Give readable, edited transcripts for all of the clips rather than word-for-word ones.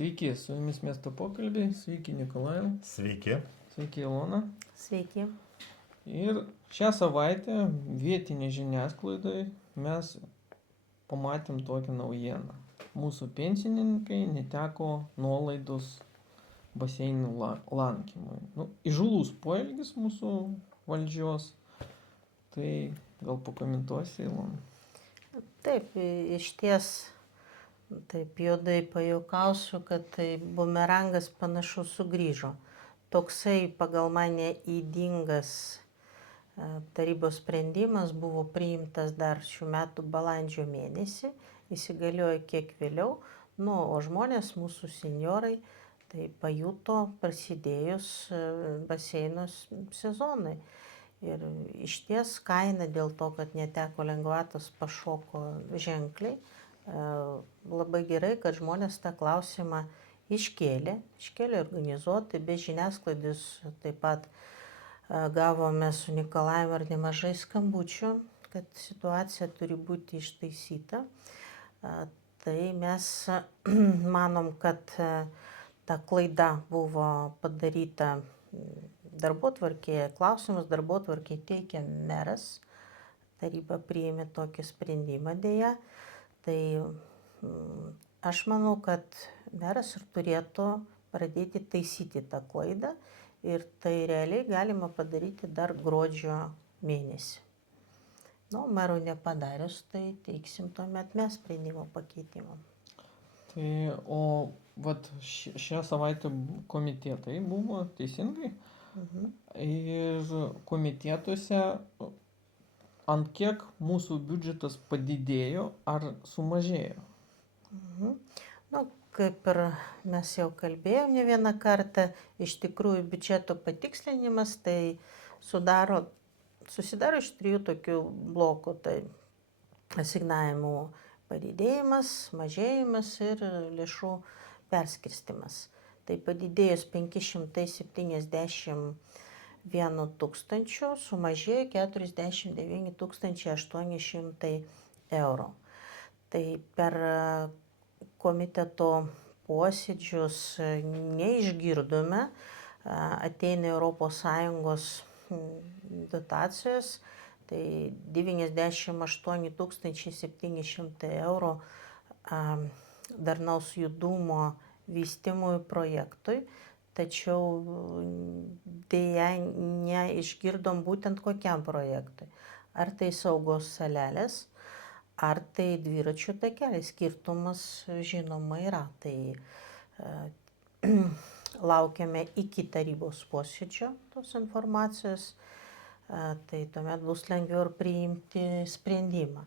Sveiki, su jumis miesto pokalbiai. Sveiki, Nikolajau. Sveiki. Sveiki, Ilona. Sveiki. Ir šią savaitę vietinė žiniasklaidai mes pamatėm tokią naujieną. Mūsų pensininkai neteko nuolaidos baseinų lankymui. Įžūlus poelgis mūsų valdžios. Tai gal pakomentuosi, Ilona? Taip, iš ties, taip juodai pajuokausiu, kad tai bumerangas panašus sugrįžo. Toksai pagal mane ydingas tarybos sprendimas buvo priimtas dar šių metų balandžio mėnesį, įsigaliojo kiek vėliau, o žmonės, mūsų senjorai, tai pajuto prasidėjus baseino sezonai. Ir iš ties kaina dėl to, kad neteko lengvatos, pašoko ženkliai. Labai gerai, kad žmonės tą klausimą iškėlė organizuoti, be žiniasklaidos taip pat gavome su Nikolajum ir nemažai skambučių, kad situacija turi būti ištaisyta. Tai mes manom, kad ta klaida buvo padaryta darbotvarkėje, klausimus darbotvarkėje teikia meras, taryba priėmė tokį sprendimą dėja. Tai aš manau, kad meras ir turėtų pradėti taisyti tą klaidą ir tai realiai galima padaryti dar gruodžio mėnesį. Merų nepadarius, tai teiksim tuomet mes sprendimo pakeitimą. Tai, šią savaitę komitetai buvo, teisingai? Ir komitetuose ant kiek mūsų biudžetas padidėjo ar sumažėjo? Kaip ir mes jau kalbėjom ne vieną kartą, iš tikrųjų biudžeto patikslinimas tai susidaro iš 3 tokių blokų. Tai asignavimų padidėjimas, mažėjimas ir lėšų perskirstimas. Tai padidėjus 571 tūkstančių, sumažėjo 49 800 eurų. Tai per komiteto posėdžius neišgirdome, ateina ES dotacijos, tai 98 700 eurų darnaus judumo vystymui projektui, tačiau dėja neišgirdom būtent kokiam projektui. Ar tai saugos salelės, ar tai dviračių takeliai. Skirtumas žinoma yra. Tai laukiame iki tarybos posėdžio tos informacijos, tai tuomet bus lengviau ir priimti sprendimą.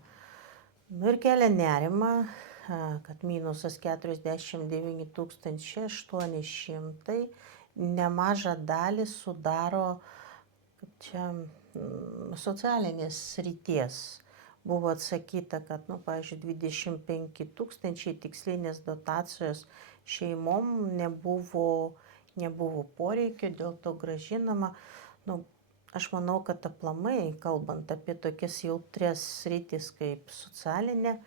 Ir kelia nerimą, kad minusas 49 800 nemažą dalį sudaro čia socialinės srities. Buvo atsakyta, kad, pavyzdžiui, 25 000 tikslinės dotacijos šeimom nebuvo poreikio, dėl to grąžinama. Aš manau, kad aplamai, kalbant apie tokias jautrias sritis kaip socialinė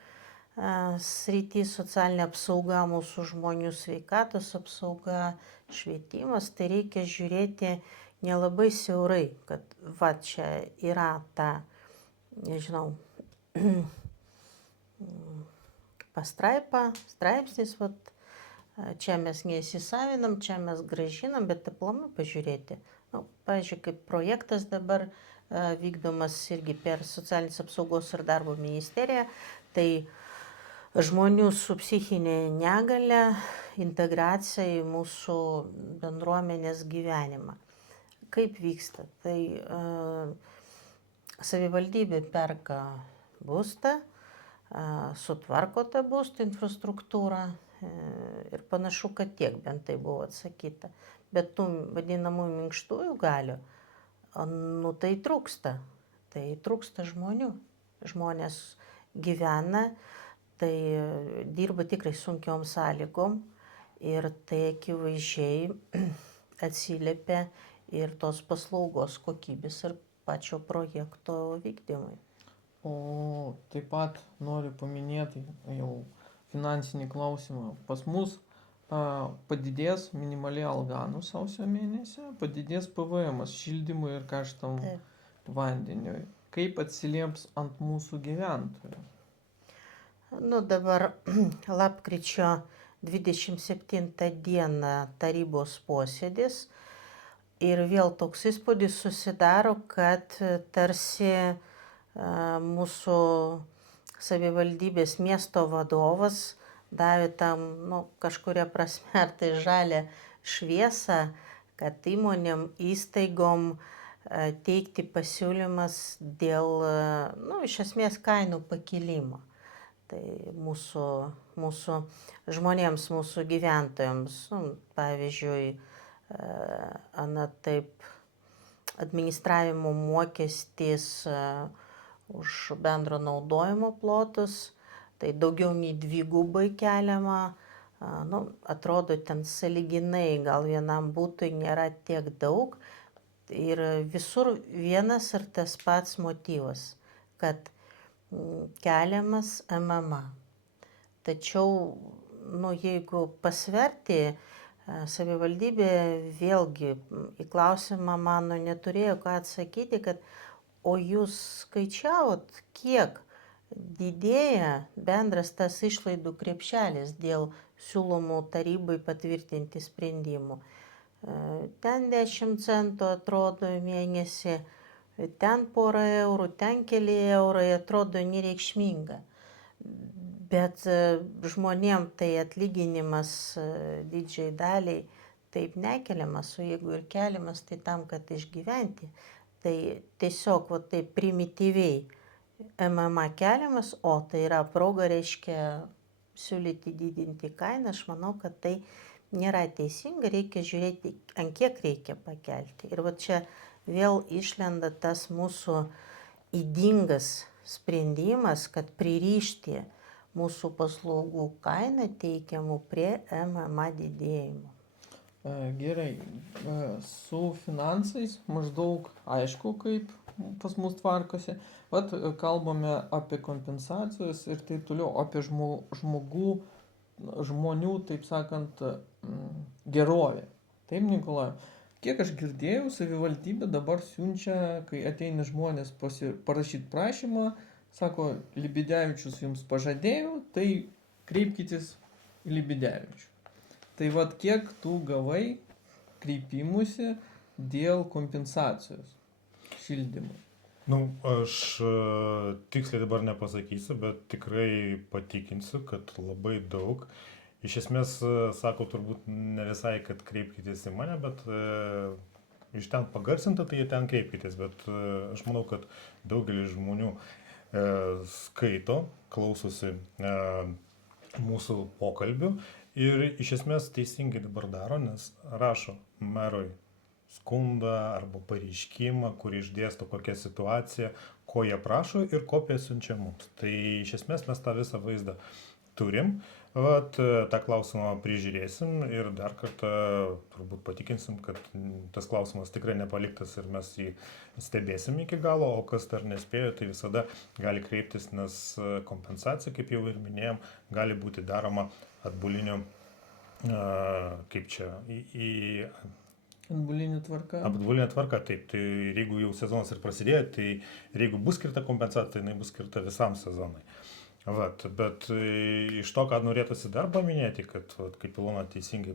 apsauga, mūsų žmonių sveikatos apsauga, švietimas, tai reikia žiūrėti nelabai siaurai, kad čia yra ta, straipsnis, čia mes neįsisavinam, čia mes grąžinam, bet aplamai pažiūrėti. Pavyzdžiui, kaip projektas dabar vykdomas irgi per socialinės apsaugos ir darbo ministeriją, tai žmonių su psichinė negalia, integracija į mūsų bendruomenės gyvenimą. Kaip vyksta? Tai savivaldybė perka būstą, sutvarko tą būstą infrastruktūrą ir panašu, kad tiek bent tai buvo atsakyta. Bet tų vadinamų minkštųjų galių, tai trūksta. Tai trūksta žmonių. Žmonės gyvena, tai dirba tikrai sunkiom sąlygom ir tai akivaizdžiai atsiliepia ir tos paslaugos kokybės ir pačio projekto vykdymui. O taip pat noriu paminėti jau finansinį klausimą. Pas mus padidės minimaliai alga nuo sausio mėnesio, padidės PVM šildymui ir karštam Taip. vandeniui. Kaip atsilieps ant mūsų gyventojų? Nu, dabar lapkričio 27 dieną tarybos posėdis ir vėl toks įspūdis susidaro, kad tarsi mūsų savivaldybės miesto vadovas davė tam, kažkuria prasme, ar tai žalią šviesą, kad įmonėm, įstaigom teikti pasiūlymas dėl, iš esmės, kainų pakilimo. Tai mūsų žmonėms, mūsų gyventojams, pavyzdžiui, taip administravimo mokestis už bendro naudojimo plotus, tai daugiau nei dvigubai keliama. Atrodo, ten sąlyginai gal vienam būtui nėra tiek daug. Ir visur vienas ir tas pats motyvas, kad keliamas MMA. Tačiau, jeigu pasverti, savivaldybė vėlgi į klausimą mano neturėjo ką atsakyti, kad o jūs skaičiavot, kiek didėja bendras tas išlaidų krepšelis dėl siūlomų tarybai patvirtinti sprendimų. Ten 10 centų atrodo mėnesį, ten porą eurų, ten keli eurai atrodo nereikšminga. Bet žmonėm tai atlyginimas didžiai daliai taip nekeliamas, o jeigu ir keliamas, tai tam, kad išgyventi. Tai tiesiog taip primityviai MMA keliamas, o tai yra proga, reiškia, siūlyti didinti kainą. Aš manau, kad tai nėra teisinga, reikia žiūrėti, ant kiek reikia pakelti. Ir čia vėl išlenda tas mūsų ydingas sprendimas, kad pririšti mūsų paslaugų kainą teikiamų prie MMA didėjimo. Gerai, su finansais maždaug aišku, kaip pas mus tvarkosi. Kalbame apie kompensacijas ir taip toliau, apie žmonių, taip sakant, gerovę. Taip, Nikolai? Kiek aš girdėjau, savivaldybė dabar siunčia, kai ateina žmonės parašyti prašymą, sako, Libidevičius jums pažadėjo, tai kreipkitės į Libidevičių. Tai kiek tu gavai kreipimusi dėl kompensacijos šildymui? Aš tiksliai dabar nepasakysiu, bet tikrai patikinsiu, kad labai daug. Iš esmės, sako turbūt ne visai, kad kreipkitės į mane, bet iš ten pagarsinta, tai jie ten kreipkitės. Bet aš manau, kad daugelis žmonių skaito, klausosi mūsų pokalbių ir iš esmės teisingai dabar daro, nes rašo merui skundą arba pareiškimą, kur išdėsto kokią situaciją, ko jie prašo ir kopiją siunčia mums. Tai iš esmės mes tą visą vaizdą turim, tą klausimą prižiūrėsim ir dar kartą turbūt patikinsim, kad tas klausimas tikrai nepaliktas ir mes jį stebėsim iki galo, o kas dar nespėjo, tai visada gali kreiptis, nes kompensacija, kaip jau ir minėjom, gali būti daroma atbuliniu, Atbulinė tvarka. Atbulinė tvarka, taip. Tai jeigu jau sezonas ir prasidėjo, tai jeigu bus skirta kompensacija, tai jinai bus skirta visam sezonui. Bet iš to, ką norėtųsi dar paminėti, kad, kaip Ilona teisingai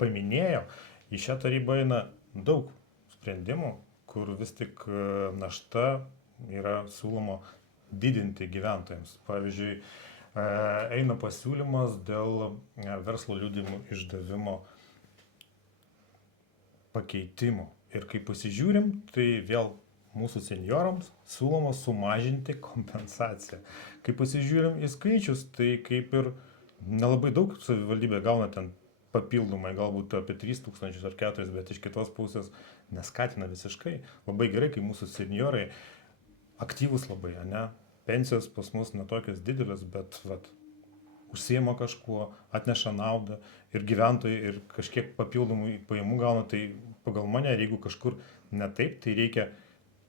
paminėjo, į šią tarybą eina daug sprendimų, kur vis tik našta yra siūloma didinti gyventojams. Pavyzdžiui, eina pasiūlymas dėl verslo liudijimų išdavimo pakeitimų. Ir kai pasižiūrim, tai vėl mūsų senjorams siūloma sumažinti kompensaciją. Kai pasižiūrim į skaičius, tai kaip ir nelabai daug savivaldybė gauna ten papildomai, galbūt apie 3000 ar 4, bet iš kitos pusės neskatina visiškai. Labai gerai, kai mūsų senjorai aktyvus labai, ne? Pensijos pas mus netokios didelės, bet užsiema kažkuo, atneša naudą ir gyventojai ir kažkiek papildomų pajamų gauna, tai pagal mane, jeigu kažkur ne taip, tai reikia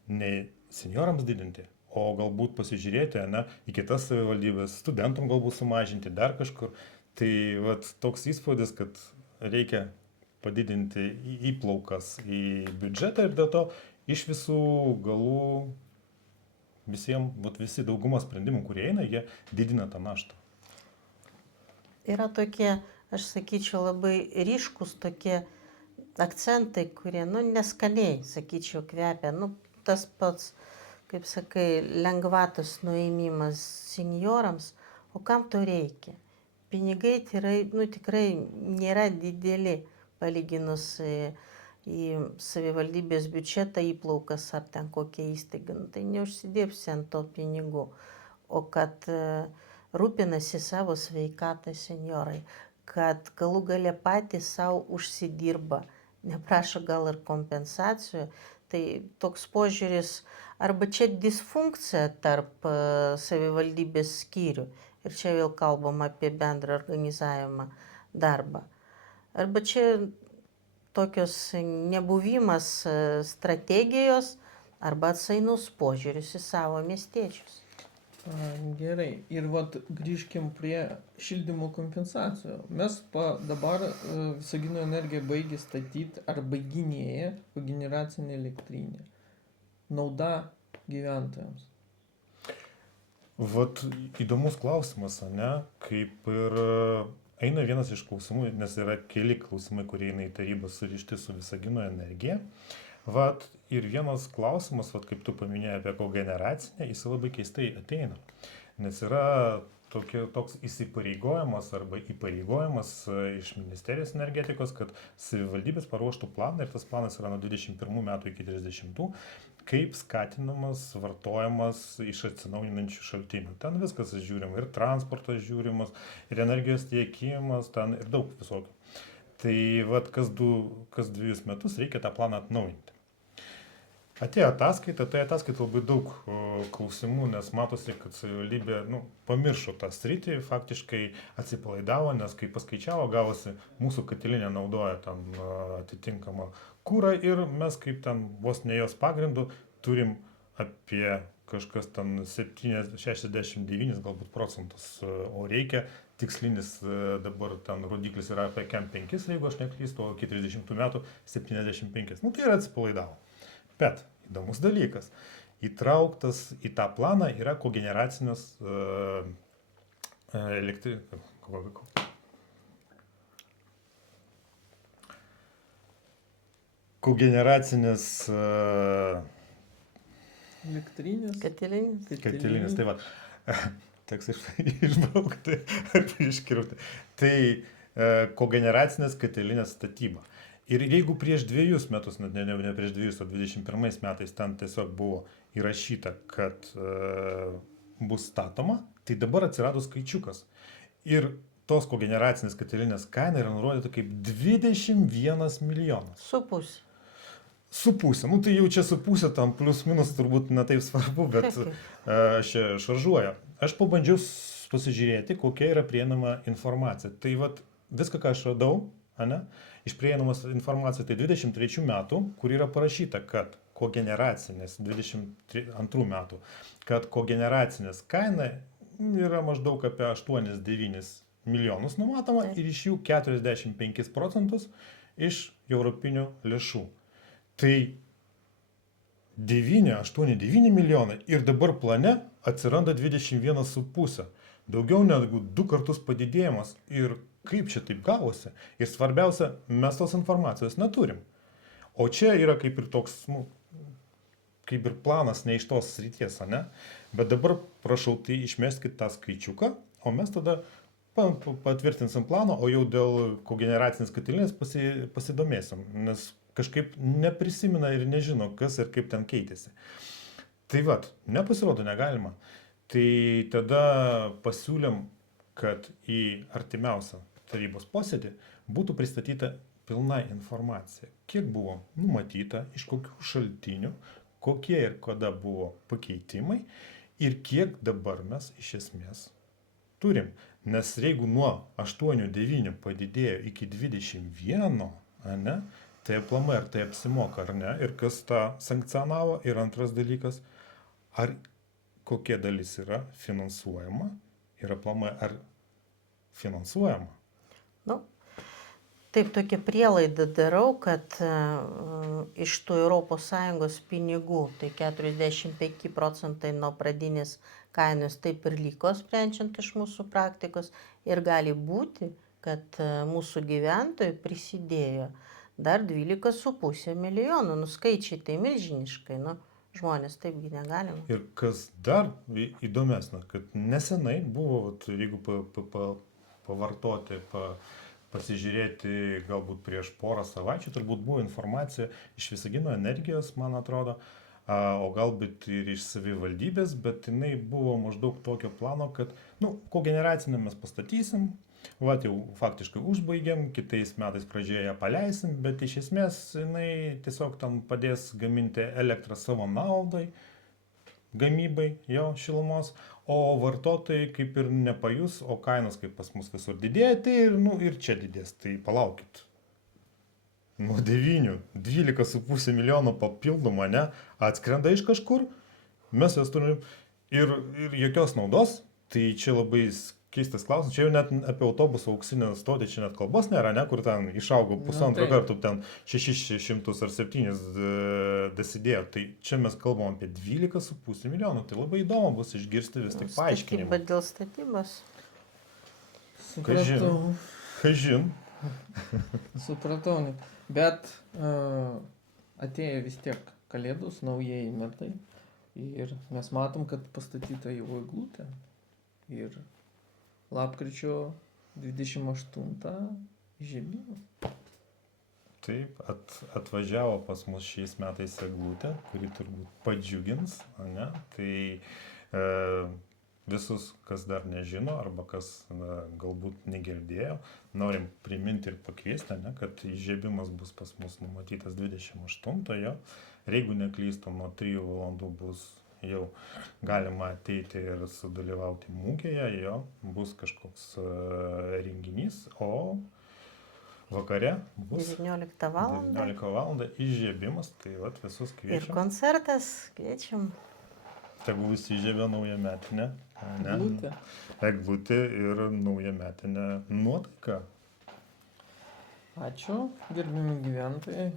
ne senjorams didinti, o galbūt pasižiūrėti į kitas savivaldybės, studentam galbūt sumažinti, dar kažkur. Tai vat toks įspūdis, kad reikia padidinti įplaukas į biudžetą ir dėl to iš visų galų visiems, visi daugumos sprendimų, kurie eina, jie didina tą naštą. Yra tokie, aš sakyčiau, labai ryškus tokie akcentai, kurie, neskaniai, sakyčiau, kvepia. Tas pats, kaip sakai, lengvatos nuėmimas seniorams, o kam to reikia? Pinigai tikrai nėra dideli palyginus į savivaldybės biudžetą įplaukas ar ten kokią įstaigą. Tai neužsidirbsi ant to pinigų. O kad rūpinasi savo sveikatą seniorai, kad galų gale patys savo užsidirba, neprašo gal ir kompensacijų, tai toks požiūris, arba čia disfunkcija tarp savivaldybės skyrių, ir čia vėl kalbam apie bendrą organizavimą darbą. Arba čia tokios nebuvimas strategijos, arba atsainus požiūris į savo miestiečius. Gerai. Ir vat grįžkim prie šildymo kompensacijų. Mes dabar Visagino energija baigė statyti ar baiginėja kogeneracinę elektrinę. Nauda gyventojams. Vat įdomus klausimas, ne? Kaip ir eina vienas iš klausimų, nes yra keli klausimai, kurie eina į tarybą surišti su Visagino energija. Vat ir vienas klausimas, vat kaip tu paminėjai apie kogeneracinę, jis labai keistai ateina. Nes yra toks įsipareigojimas arba įpareigojimas iš Ministerijos energetikos, kad savivaldybės paruoštų planą, ir tas planas yra nuo 21 metų iki 30, kaip skatinamas vartojimas iš atsinaujinančių šaltinių. Ten viskas žiūrima, ir transportas žiūrimas, ir energijos tiekimas, ten ir daug visokių. Tai vat kas 2 metus reikia tą planą atnaujinti. Atėjo ataskaita, tai ataskaita labai daug klausimų, nes matosi, kad savivaldybė pamiršo tą sritį, faktiškai atsipalaidavo, nes kai paskaičiavo, gavosi, mūsų katilinė naudoja ten atitinkamą kūrą ir mes kaip ten vos ne jos pagrindu turim apie kažkas ten 69 galbūt procentus, o reikia tikslinis dabar ten rodiklis yra apie 5, jeigu aš neklystu, o iki 30 metų 75. Tai yra atsipalaidavo. Bet įdomus dalykas, įtrauktas į tą planą yra kogeneracinės kogeneracinės elektrinės. Katilinės. Tai va, teks išbraukti ar iškirpti. Tai kogeneracinės katilinės statyba. Ir jeigu prieš 2 metus, ne prieš 2, o 21 metais ten tiesiog buvo įrašyta, kad bus statoma, tai dabar atsirado skaičiukas. Ir tos kogeneracinės katilinės kaina yra nurodyta kaip 21 milijonas. Su pusė. Tai jau čia su pusė, tam plius minus turbūt netaip svarbu, bet aš šaržuoju. Aš pabandžiau pasižiūrėti, kokia yra prieinama informacija. Tai vat viską, ką aš radau, iš prieinamos informacijos, tai 23 metų, kur yra parašyta, kad kogeneracinės, 22 metų, kad kogeneracinės kaina yra maždaug apie 8-9 milijonus numatoma ir iš jų 45 procentus iš europinių lėšų. Tai 9-8-9 milijonai ir dabar plane atsiranda 21,5. Daugiau negu 2 kartus padidėjimas. Ir kaip čia taip gavosi? Ir svarbiausia, mes tos informacijos neturim. O čia yra kaip ir toks, kaip ir planas ne iš tos srities, ne? Bet dabar prašau, tai išmeskit tą skaičiuką, o mes tada patvirtinsim planą, o jau dėl kogeneracinės katilinės pasidomėsim, nes kažkaip neprisimena ir nežino, kas ir kaip ten keitėsi. Tai vat, nepasirodo negalima. Tai tada pasiūlėm, kad į artimiausią tarybos posėdį būtų pristatyta pilna informacija, kiek buvo numatyta, iš kokių šaltinių, kokie ir kada buvo pakeitimai ir kiek dabar mes iš esmės turim. Nes jeigu nuo 8-9 padidėjo iki 21, tai aplamai ar tai apsimoka ar ne, ir kas tą sankcionavo. Ir antras dalykas, ar kokia dalis yra finansuojama ir aplamai ar finansuojama. Nu, taip tokia prielaida darau, kad iš tų ES pinigų, tai 45% nuo pradinės kainos taip ir liko, sprendžiant iš mūsų praktikos. Ir gali būti, kad mūsų gyventojai prisidėjo dar 12,5 milijonų. Nu, skaičiai tai milžiniškai, nu, žmonės taipgi negalima. Ir kas dar įdomesnė, kad nesenai buvo, vat, jeigu pavartoti, pasižiūrėti galbūt prieš porą savaičių, turbūt buvo informacija iš Visagino energijos, man atrodo, o galbūt ir iš savivaldybės, bet jinai buvo maždaug tokio plano, kad, nu, kogeneracinę mes pastatysim, vat jau faktiškai užbaigiam, kitais metais pradžioje ją paleisim, bet iš esmės jinai tiesiog tam padės gaminti elektrą savo naudai, gamybai jo šilumos, o vartotojai kaip ir nepajus, o kainos kaip pas mus visur didėja, tai ir, nu, ir čia didės, tai palaukit. Nuo 12,5 milijonų papildomų, ne, atskrenda iš kažkur, mes jas turim ir jokios naudos, tai čia labai keistas klausimas, čia jau net apie autobusų auksinę stotį čia net kalbos nėra, ne, kur ten išaugo pusantro kartų, ten 600 ar 700 dasidėjo, tai čia mes kalbam apie 12,5 milijonų, tai labai įdomu bus išgirsti vis tik paaiškinimą. Statyba dėl statybos. Supratau. Kažin. Supratau, net. Bet atėjo vis tiek kalėdos, naujieji metai. Ir mes matom, kad pastatyta jau eglutė. Ir lapkričio 28 įžiebimas. Taip, atvažiavo pas mus šiais metais eglutė, kuri turbūt padžiugins, ne? Tai visus, kas dar nežino arba kas galbūt negirdėjo, norim priminti ir pakviesti, ne, kad įžiebimas bus pas mus numatytas 28-ojo. Ir jeigu neklystam, nuo 3 valandų bus jau galima ateiti ir sudalyvauti mūgėje, jo bus kažkoks renginys, o vakare bus 19 val. 19 val. Įžiebimas, tai vat visus Ir kviečiam. koncertas, kviečiam. Tegul įsižiebia naujametinę, ne? Eglutė. Eglutė ir naujametinę nuotaiką. Ačiū, gerbiami gyventojai.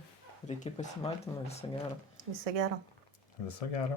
Reikia pasimatymą, viso gero. Viso gero. Viso gero.